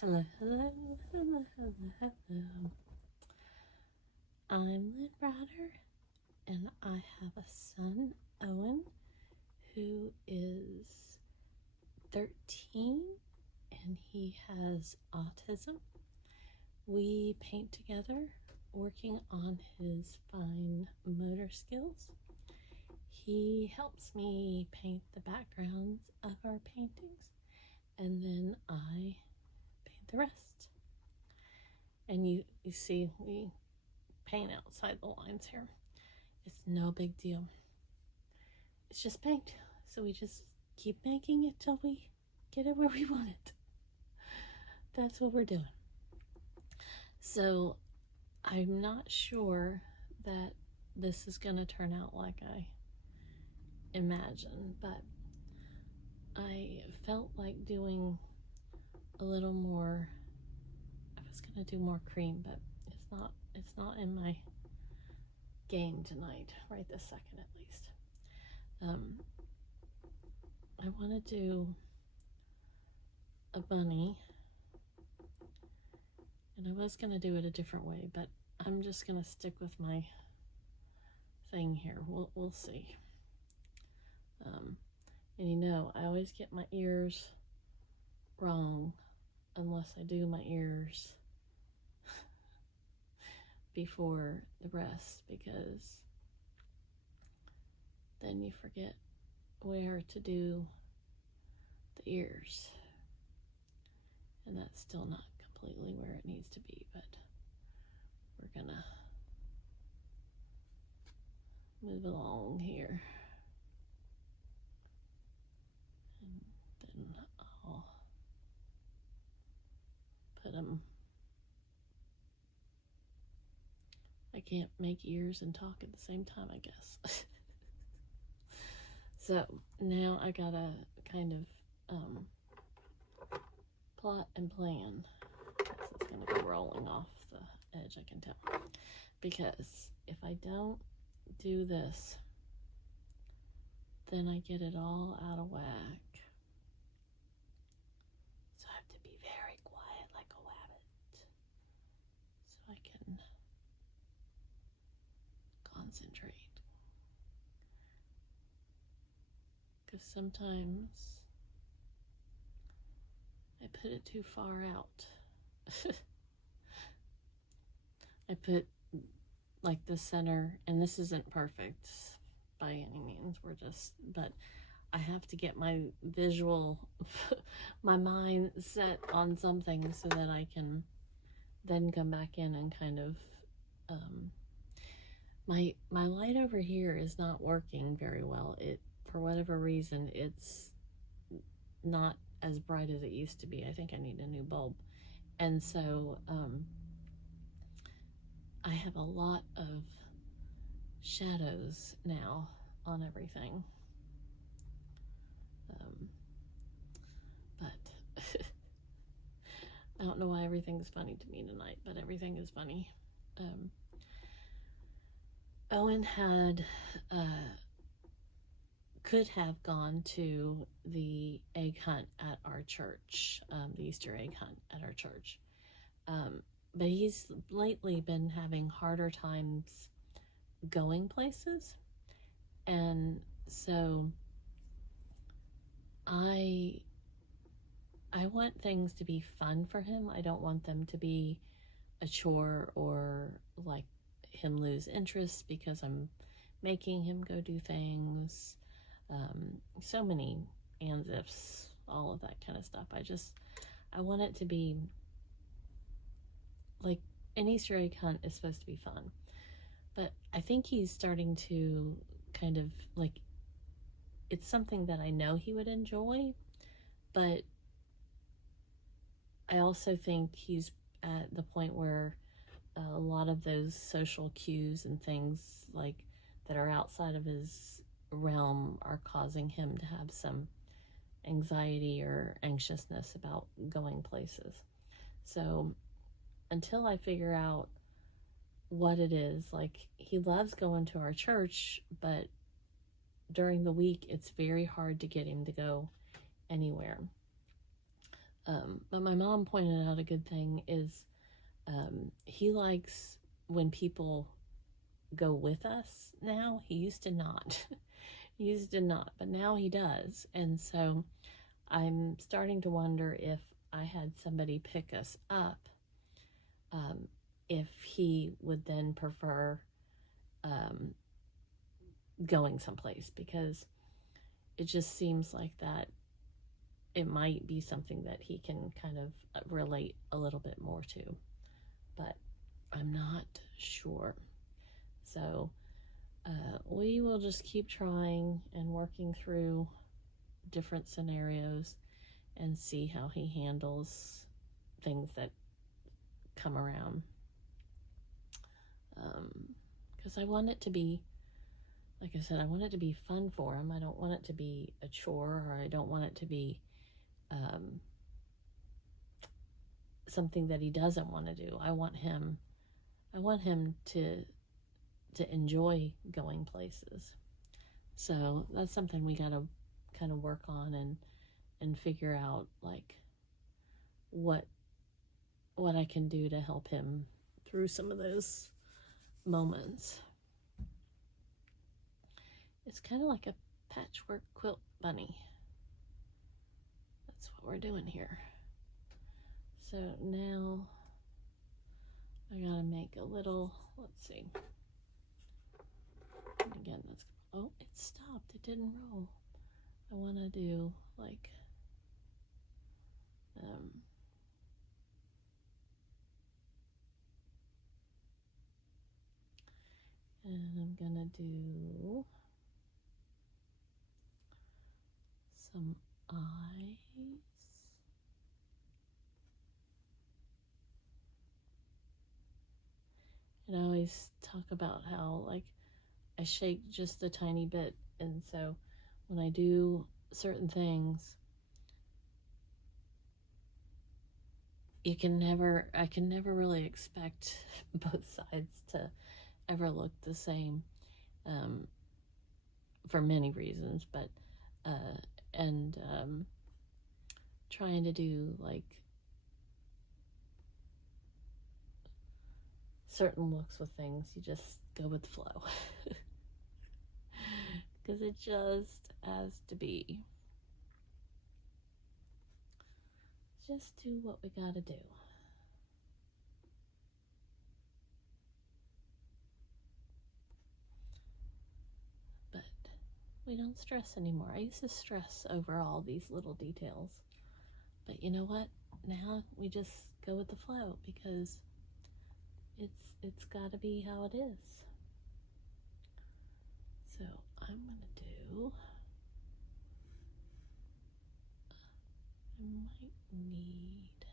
Hello, hello, hello, hello, hello. I'm Lynn Browder, and I have a son, Owen, who is 13, and he has autism. We paint together, working on his fine motor skills. He helps me paint the backgrounds of our paintings, and then I paint the rest. And you see, we paint outside the lines here. It's no big deal. It's just paint. So we just keep making it till we get it where we want it. That's what we're doing. So I'm not sure that this is going to turn out like I imagine, but I felt like doing a little more. I was going to do more cream, but it's not in my game tonight, right this second at least. I want to do a bunny, and I was going to do it a different way, but I'm just going to stick with my thing here. We'll see. And you know, I always get my ears wrong unless I do my ears before the rest, because then you forget where to do the ears, and that's still not completely where it needs to be, but we're gonna move along here, and then I'll put them. I can't make ears and talk at the same time, I guess. So now I gotta kind of plot and plan. This is gonna go rolling off the edge, I can tell. Because if I don't do this, then I get it all out of whack. So I have to be very quiet like a wabbit, so I can concentrate. Because sometimes I put it too far out. I put like the center, and this isn't perfect by any means, but I have to get my visual, my mind set on something so that I can then come back in and kind of, my light over here is not working very well. For whatever reason, it's not as bright as it used to be. I think I need a new bulb. And so I have a lot of shadows now on everything. But I don't know why everything's funny to me tonight, but everything is funny. Owen could have gone to the egg hunt at our church, the Easter egg hunt at our church. But he's lately been having harder times going places. And so I want things to be fun for him. I don't want them to be a chore or like him lose interest because I'm making him go do things. So many ands ifs, all of that kind of stuff. I want it to be like an Easter egg hunt is supposed to be fun. But I think he's starting to kind of like, it's something that I know he would enjoy, but I also think he's at the point where a lot of those social cues and things like that are outside of his realm are causing him to have some anxiety or anxiousness about going places. So until I figure out what it is, like he loves going to our church, but during the week it's very hard to get him to go anywhere. But my mom pointed out a good thing is he likes when people go with us now. He used to not. He used to not, but now he does. And so I'm starting to wonder if I had somebody pick us up, if he would then prefer going someplace, because it just seems like that it might be something that he can kind of relate a little bit more to, but I'm not sure. So we will just keep trying and working through different scenarios and see how he handles things that come around. Because I want it to be, like I said, I want it to be fun for him. I don't want it to be a chore, or I don't want it to be something that he doesn't want to do. I want him to enjoy going places. So that's something we gotta kind of work on and figure out, like, what I can do to help him through some of those moments. It's kind of like a patchwork quilt bunny. That's what we're doing here. So now I gotta make a little, let's see. And again, that's, oh, it stopped. It didn't roll. I want to do like, and I'm gonna do some eyes. And I always talk about how, like, I shake just a tiny bit, and so when I do certain things, I can never really expect both sides to ever look the same, for many reasons, but trying to do like certain looks with things, you just go with the flow. Because it just has to be. Just do what we gotta do. But we don't stress anymore. I used to stress over all these little details. But you know what? Now we just go with the flow, because it's gotta be how it is. So I'm gonna do, I might need,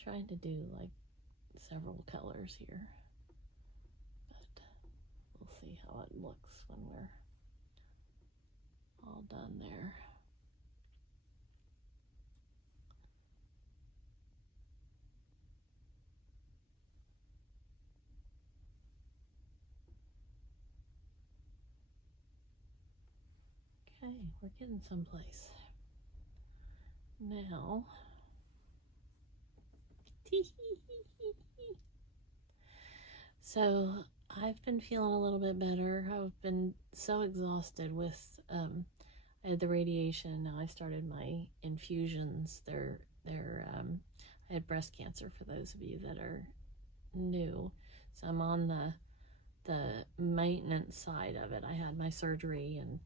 trying to do like several colors here, but we'll see how it looks when we're all done there. Okay, we're getting someplace. Now, so I've been feeling a little bit better. I've been so exhausted with, I had the radiation. Now I started my infusions. I had breast cancer, for those of you that are new. So I'm on the maintenance side of it. I had my surgery, and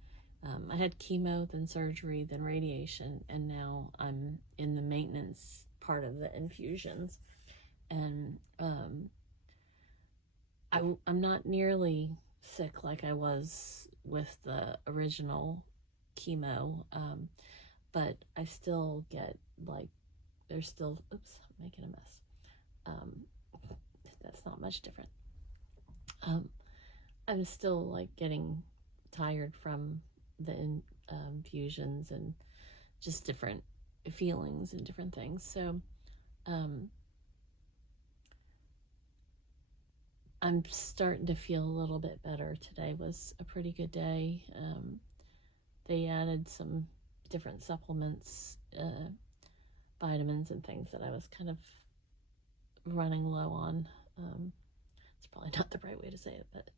I had chemo, then surgery, then radiation, and now I'm in the maintenance part of the infusions. And I'm not nearly sick like I was with the original chemo, but I still get, like, there's still, oops, I'm making a mess. That's not much different. I'm still like getting tired from the infusions and just different feelings and different things. So I'm starting to feel a little bit better. Today was a pretty good day. They added some different supplements, vitamins and things that I was kind of running low on. It's probably not the right way to say it, but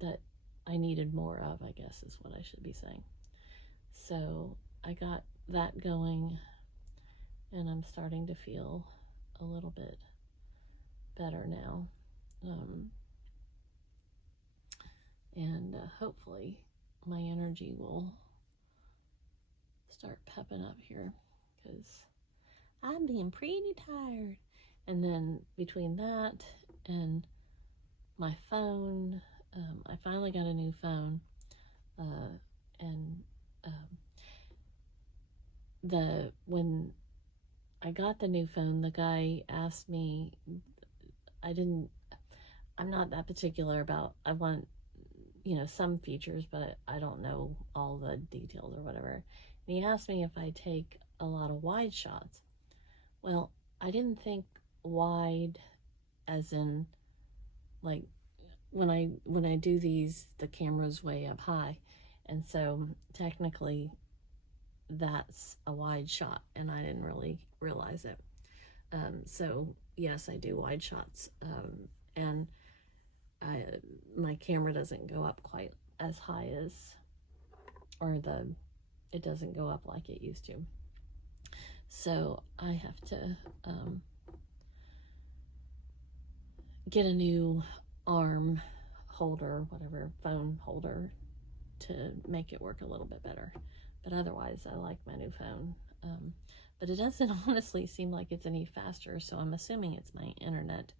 that I needed more of, I guess is what I should be saying. So I got that going, and I'm starting to feel a little bit better now. And hopefully my energy will start pepping up here, because I'm being pretty tired. And then between that and my phone, I finally got a new phone, and when I got the new phone, the guy asked me, I'm not that particular about, I want, some features, but I don't know all the details or whatever. And he asked me if I take a lot of wide shots. Well, I didn't think wide as in, like, when I do these, the camera's way up high, and so technically that's a wide shot, and I didn't really realize it. So yes, I do wide shots, and my camera doesn't go up quite as high as, it doesn't go up like it used to. So I have to get a new arm holder, whatever, phone holder, to make it work a little bit better. But otherwise, I like my new phone. But it doesn't honestly seem like it's any faster, so I'm assuming it's my internet,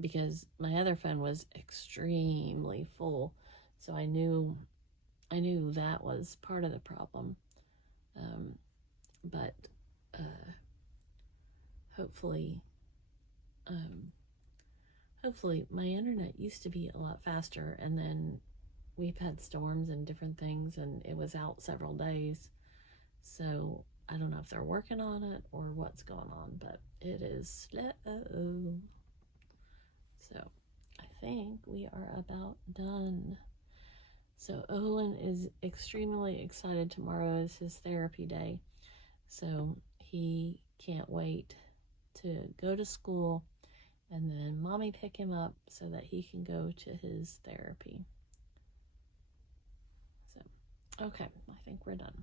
because my other phone was extremely full, so I knew that was part of the problem. But hopefully my internet used to be a lot faster, and then we've had storms and different things, and it was out several days. So I don't know if they're working on it or what's going on, but it is slow. So I think we are about done. So Owen is extremely excited. Tomorrow is his therapy day, so he can't wait to go to school and then mommy pick him up so that he can go to his therapy. So, okay, I think we're done.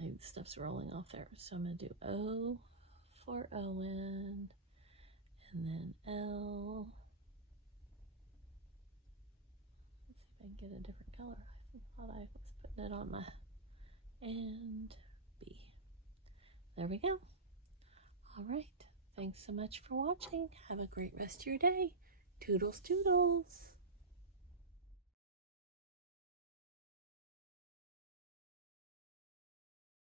My stuff's rolling off there. So I'm going to do O for Owen, and then L. Let's see if I can get a different color. I thought I was putting it on my, and B. There we go. All right. Thanks so much for watching. Have a great rest of your day. Toodles, toodles.